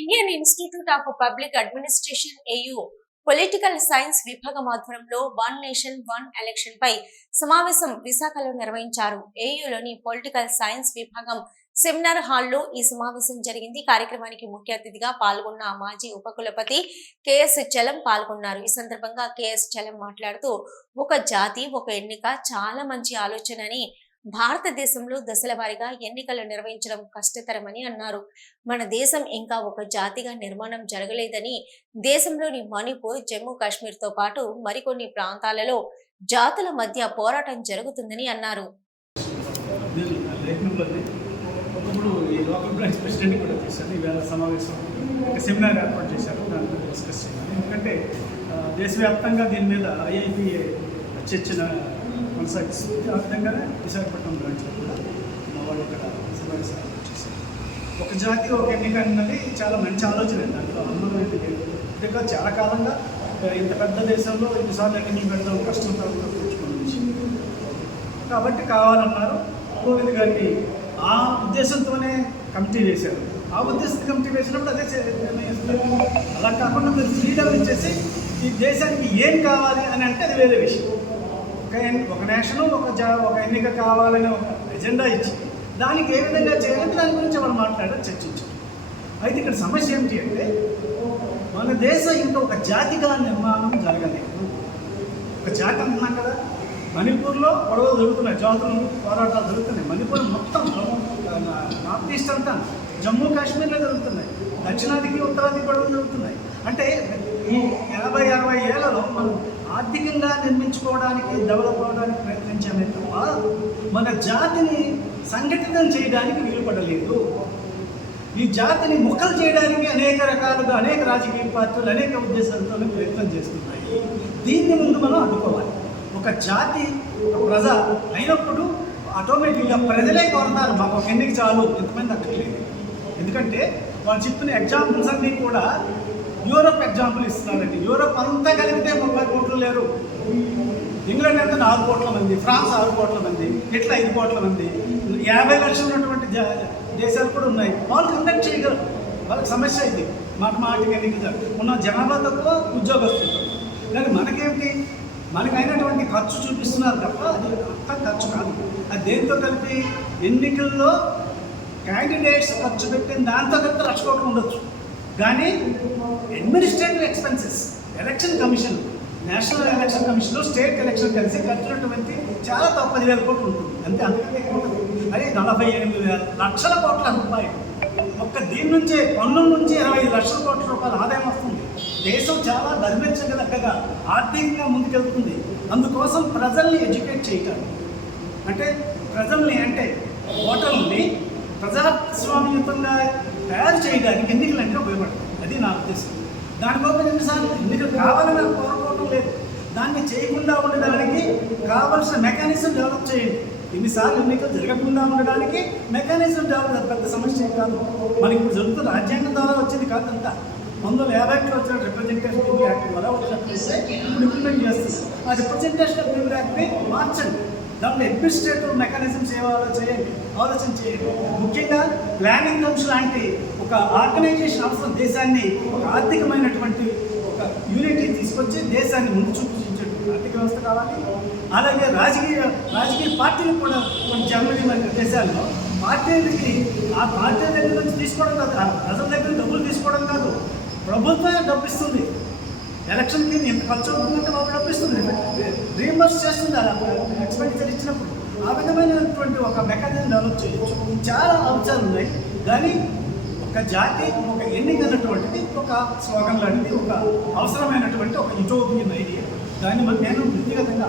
Indian institute of public administration AU political science విభాగం ఆధ్వర్యంలో one nation one election పై సమావేశం విశాఖలో నిర్వహించారు. ఏయూలోని పొలిటికల్ సైన్స్ విభాగం సెమినార్ హాల్లో ఈ సమావేశం జరిగింది. కార్యక్రమానికి ముఖ్య అతిథిగా పాల్గొన్న మాజీ ఉపకులపతి కెఎస్ చలం పాల్గొన్నారు. ఈ సందర్భంగా కెఎస్ చలం మాట్లాడుతూ, ఒక జాతి ఒక ఎన్నిక చాలా మంచి ఆలోచనని, భారతదేశంలో దశల వారీగా ఎన్నికలు నిర్వహించడం కష్టతరమని అన్నారు. మన దేశం ఇంకా ఒక జాతిగా నిర్మాణం జరగలేదని, దేశంలోని మణిపూర్, జమ్మూ కాశ్మీర్తో పాటు మరికొన్ని ప్రాంతాలలో జాతుల మధ్య పోరాటం జరుగుతుందని అన్నారు. ఇప్పుడు ఈ లోకల్ బ్రాంచ్ ప్రెసిడెంట్ కూడా చేశారు. ఈవేళ సమావేశం సెమినార్ ఏర్పాటు చేశారు. దాంట్లో డిస్కస్ చేయాలి. ఎందుకంటే దేశవ్యాప్తంగా దీని మీద ఐఐపిఏ చర్చన కొనసాగిస్తుంది. ఆ విధంగానే విశాఖపట్నం బ్రాంచ్లో కూడా వాళ్ళు ఇక్కడ సమావేశం ఏర్పాటు చేశారు. ఒక జాతి ఒక ఎన్నిక అన్నది చాలా మంచి ఆలోచన. దాంట్లో అందరూ ఇంకా చాలా కాలంగా ఇంత పెద్ద దేశంలో ఎన్నిసార్లు ఎన్నికలు పెడతాం కష్టంతో కూర్చుకున్న విషయం కాబట్టి కావాలన్నారు. కోవింద్ గారిని ఆ ఉద్దేశంతోనే కమిటీ వేశారు. ఆ ఉద్దేశంతో కమిటీ వేసినప్పుడు అదే అలా కాకుండా మీరు ఫ్రీడమ్ ఇచ్చేసి ఈ దేశానికి ఏం కావాలి అని అంటే అది వేరే విషయం. ఒక నేషను ఒక ఎన్నిక కావాలని ఒక ఎజెండా ఇచ్చి దానికి ఏ విధంగా చేయాలంటే దాని గురించి వాళ్ళు మాట్లాడారు, చర్చించారు. అయితే ఇక్కడ సమస్య ఏమిటి అంటే మన దేశం ఇంకా ఒక జాతిగా నిర్మాణం జరగలేదు. ఒక జాతి అంటున్నాం కదా, మణిపూర్లో గొడవలు జరుగుతున్నాయి, జాతులు పోరాటాలు జరుగుతున్నాయి. మణిపూర్ మొత్తం నార్త్ ఈస్ట్ అంతా, జమ్మూ కాశ్మీర్లో జరుగుతున్నాయి. దక్షిణాదికి ఉత్తరాదికి గొడవలు జరుగుతున్నాయి. అంటే ఈ 50-60 ఏళ్లలో మనం ఆర్థికంగా నిర్మించుకోవడానికి, డెవలప్ అవ్వడానికి ప్రయత్నించామే తప్ప మన జాతిని సంఘటితం చేయడానికి వీలుపడలేదు. ఈ జాతిని ముక్కలు చేయడానికి అనేక రకాలుగా అనేక రాజకీయ పార్టీలు అనేక ఉద్దేశాలతో ప్రయత్నం చేస్తున్నాయి. దీన్ని ముందు మనం అడ్డుకోవాలి. ఒక జాతి ఒక ప్రజ అయినప్పుడు ఆటోమేటిక్గా ప్రజలే కోరుతారు, మాకు ఒక ఎన్నిక చాలు, ఎంతమంది అక్కర్లేదు. ఎందుకంటే వాళ్ళు చెప్పిన ఎగ్జాంపుల్స్ అన్నీ కూడా యూరోప్ ఎగ్జాంపుల్ ఇస్తున్నారండి. యూరోప్ అంతా కలిపితే 30 కోట్లు లేరు. ఇంగ్లాండ్ అంటే 4 కోట్ల మంది, ఫ్రాన్స్ 6 కోట్ల మంది, ఇట్లా 5 కోట్ల మంది, 50 లక్షలు ఉన్నటువంటి దేశాలు కూడా ఉన్నాయి. వాళ్ళు కండక్ట్ చేయగలరు. వాళ్ళకి సమస్య ఇది మాటికి ఎన్నిక ఉన్న జనాభాతో ఉద్యోగస్తులు. కానీ మనకేమిటి, మనకైనటువంటి ఖర్చు చూపిస్తున్నారు తప్ప అది అంత ఖర్చు కాదు. అది దేంతో కలిపి ఎన్నికల్లో క్యాండిడేట్స్ ఖర్చు పెట్టిన దాంతో కలిపి 1,00,000 కోట్లు ఉండొచ్చు. కానీ administrative expenses, election commission, national election కమిషన్లో స్టేట్ ఎలక్షన్ కలిసి ఖర్చున్నటువంటి చాలా తక్కువ 10,000 కోట్లు ఉంటుంది. అంతే, అంతకంటే ఎక్కువ ఉంటుంది. అది 48,000 లక్షల కోట్ల రూపాయలు. ఒక్క దీని నుంచే పన్నుల నుంచి 25 లక్షల కోట్ల రూపాయల ఆదాయం వస్తుంది. దేశం చాలా ధర్మించగలగా ఆర్థికంగా ముందుకెళ్తుంది. అందుకోసం ప్రజల్ని ఎడ్యుకేట్ చేయటం అంటే ప్రజల్ని అంటే ఓటర్లని ప్రజాస్వామ్యయుతంగా తయారు చేయడానికి ఎన్నికలు అంటే ఉపయోగపడతాయి. అది నా ఉద్దేశం. దానికోసం ఎన్నిసార్లు ఎన్నికలు కావాలని నాకు కోరుకోవడం లేదు. దాన్ని చేయకుండా ఉండడానికి కావాల్సిన మెకానిజం డెవలప్ చేయండి. ఎన్నిసార్లు ఎన్నికలు జరగకుండా ఉండడానికి మెకానిజం డెవలప్ పెద్ద సమస్య కాదు. మనకి ఇప్పుడు జరుగుతున్న రాజ్యాంగం ద్వారా వచ్చింది కాదంతా. 1950లో వచ్చిన రిప్రజెంటేషన్ పీపుల్ యాక్ట్ ద్వారా వచ్చినట్లయితే ఇప్పుడు ఇంప్లిమెంట్ చేస్తుంది. ఆ రిప్రజెంటేషన్ పీపుల్ యాక్ట్ని మార్చండి. దాంట్లో అడ్మినిస్ట్రేటివ్ మెకానిజమ్స్ ఏవాలో చేయండి, ఆలోచన చేయండి. ముఖ్యంగా ప్లానింగ్ కమిషన్ లాంటి ఒక ఆర్గనైజేషన్ అవసరం. దేశాన్ని ఒక ఆర్థికమైనటువంటి ఒక యూనిటీ తీసుకొచ్చి దేశాన్ని ముందు చూపించేటువంటి ఆర్థిక వ్యవస్థ కావాలి. అలాగే రాజకీయ పార్టీలు కూడా కొన్ని జర్మనీ మరియు దేశాల్లో పార్టీలకి ఆ పార్టీల దగ్గర నుంచి తీసుకోవడం కాదు, ప్రజల దగ్గర డబ్బులు తీసుకోవడం కాదు, ప్రభుత్వమే డబ్బు ఇస్తుంది. ఎలక్షన్కి ఎంత ఖర్చు అవుతుందంటే వాళ్ళు డబ్బు ఇస్తుంది, రీఎంబర్స్ చేస్తుంది ఎక్స్పెండిచర్ ఇచ్చినప్పుడు. ఆ విధమైనటువంటి ఒక మెకానిజం డెవలప్ చేయొచ్చు. చాలా అంశాలు ఉన్నాయి. కానీ ఒక జాతి ఒక ఎన్నిక అన్నటువంటిది ఒక స్లోగన్ లాంటిది, ఒక అవసరమైనటువంటి ఒక యుటోపియన్ ఐడియా. దాన్ని నేను వ్యక్తిగతంగా